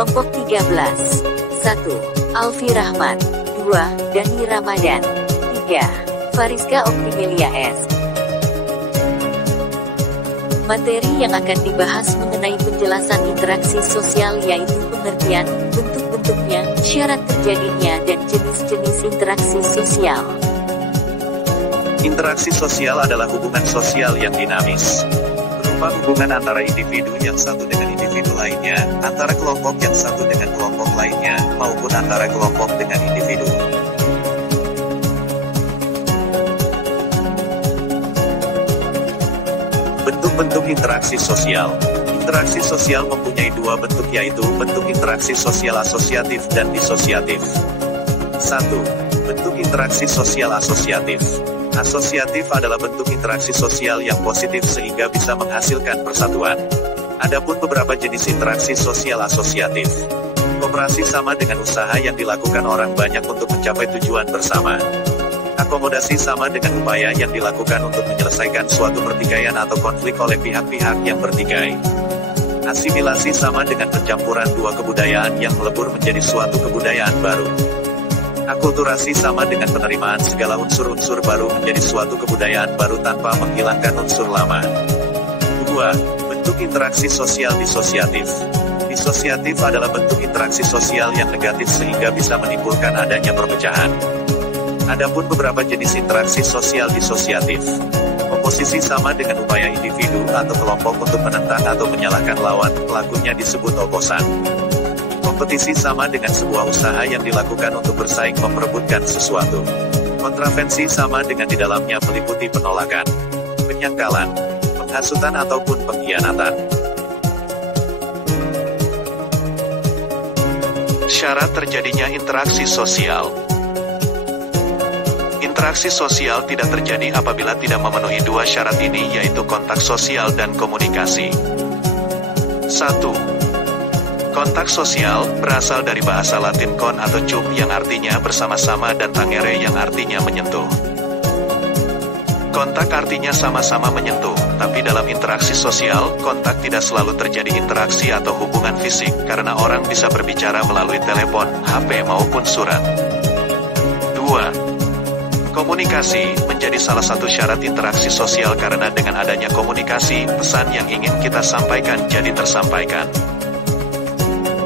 Kelompok 13. 1. Alfi Rahmat. 2. Dani Ramadan. 3. Fariska Optimelia S. Materi yang akan dibahas mengenai penjelasan interaksi sosial yaitu pengertian, bentuk-bentuknya, syarat terjadinya, dan jenis-jenis interaksi sosial. Interaksi sosial adalah hubungan sosial yang dinamis. Berupa hubungan antara individu yang satu dengan individu lainnya, antara kelompok yang satu dengan kelompok lainnya, maupun antara kelompok dengan individu. Bentuk-bentuk interaksi sosial. Interaksi sosial mempunyai dua bentuk yaitu bentuk interaksi sosial asosiatif dan disosiatif. 1. Bentuk interaksi sosial asosiatif. Asosiatif adalah bentuk interaksi sosial yang positif sehingga bisa menghasilkan persatuan. Adapun beberapa jenis interaksi sosial asosiatif. Koperasi sama dengan usaha yang dilakukan orang banyak untuk mencapai tujuan bersama. Akomodasi sama dengan upaya yang dilakukan untuk menyelesaikan suatu pertikaian atau konflik oleh pihak-pihak yang bertikai. Asimilasi sama dengan pencampuran dua kebudayaan yang melebur menjadi suatu kebudayaan baru. Akulturasi sama dengan penerimaan segala unsur-unsur baru menjadi suatu kebudayaan baru tanpa menghilangkan unsur lama. 2. Bentuk interaksi sosial disosiatif. Disosiatif adalah bentuk interaksi sosial yang negatif sehingga bisa menimbulkan adanya perpecahan. Adapun beberapa jenis interaksi sosial disosiatif. Oposisi sama dengan upaya individu atau kelompok untuk menentang atau menyalahkan lawan, pelakunya disebut oposan. Kompetisi sama dengan sebuah usaha yang dilakukan untuk bersaing memperebutkan sesuatu. Kontravensi sama dengan di dalamnya meliputi penolakan, penyangkalan, penghasutan ataupun pengkhianatan. Syarat terjadinya interaksi sosial. Interaksi sosial tidak terjadi apabila tidak memenuhi dua syarat ini yaitu kontak sosial dan komunikasi. 1. Kontak sosial berasal dari bahasa Latin con atau cum yang artinya bersama-sama dan tangere yang artinya menyentuh. Kontak artinya sama-sama menyentuh, tapi dalam interaksi sosial, kontak tidak selalu terjadi interaksi atau hubungan fisik karena orang bisa berbicara melalui telepon, HP maupun surat. 2. Komunikasi menjadi salah satu syarat interaksi sosial karena dengan adanya komunikasi, pesan yang ingin kita sampaikan jadi tersampaikan.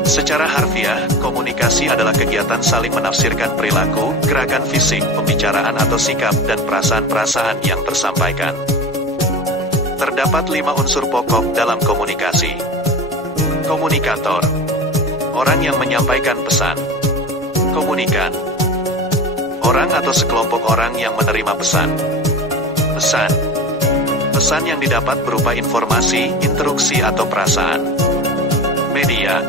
Secara harfiah, komunikasi adalah kegiatan saling menafsirkan perilaku, gerakan fisik, pembicaraan atau sikap, dan perasaan-perasaan yang tersampaikan. Terdapat 5 unsur pokok dalam komunikasi. Komunikator. Orang yang menyampaikan pesan. Komunikan. Orang atau sekelompok orang yang menerima pesan. Pesan. Pesan yang didapat berupa informasi, instruksi atau perasaan. Media.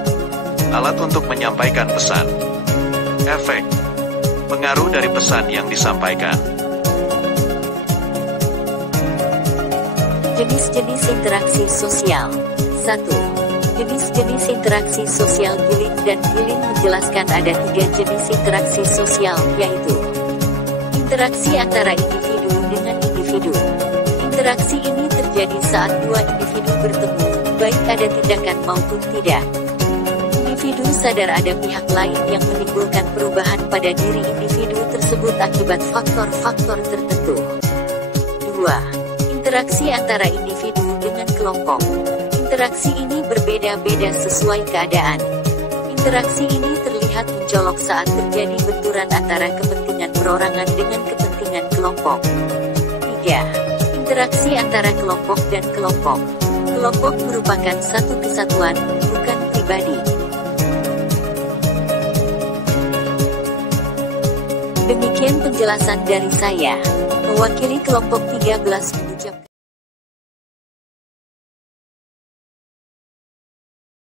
Alat untuk menyampaikan pesan. Efek. Pengaruh dari pesan yang disampaikan. Jenis-jenis interaksi sosial. 1. Jenis-jenis interaksi sosial. Giling dan Giling menjelaskan ada 3 jenis interaksi sosial, yaitu interaksi antara individu dengan individu. Interaksi ini terjadi saat dua individu bertemu, baik ada tindakan maupun tidak. Individu sadar ada pihak lain yang menimbulkan perubahan pada diri individu tersebut akibat faktor-faktor tertentu. 2. Interaksi antara individu dengan kelompok. Interaksi ini berbeda-beda sesuai keadaan. Interaksi ini terlihat mencolok saat terjadi benturan antara kepentingan perorangan dengan kepentingan kelompok. 3. Interaksi antara kelompok dan kelompok. Kelompok merupakan satu kesatuan, bukan pribadi. Demikian penjelasan dari saya, mewakili kelompok 13 mengucapkan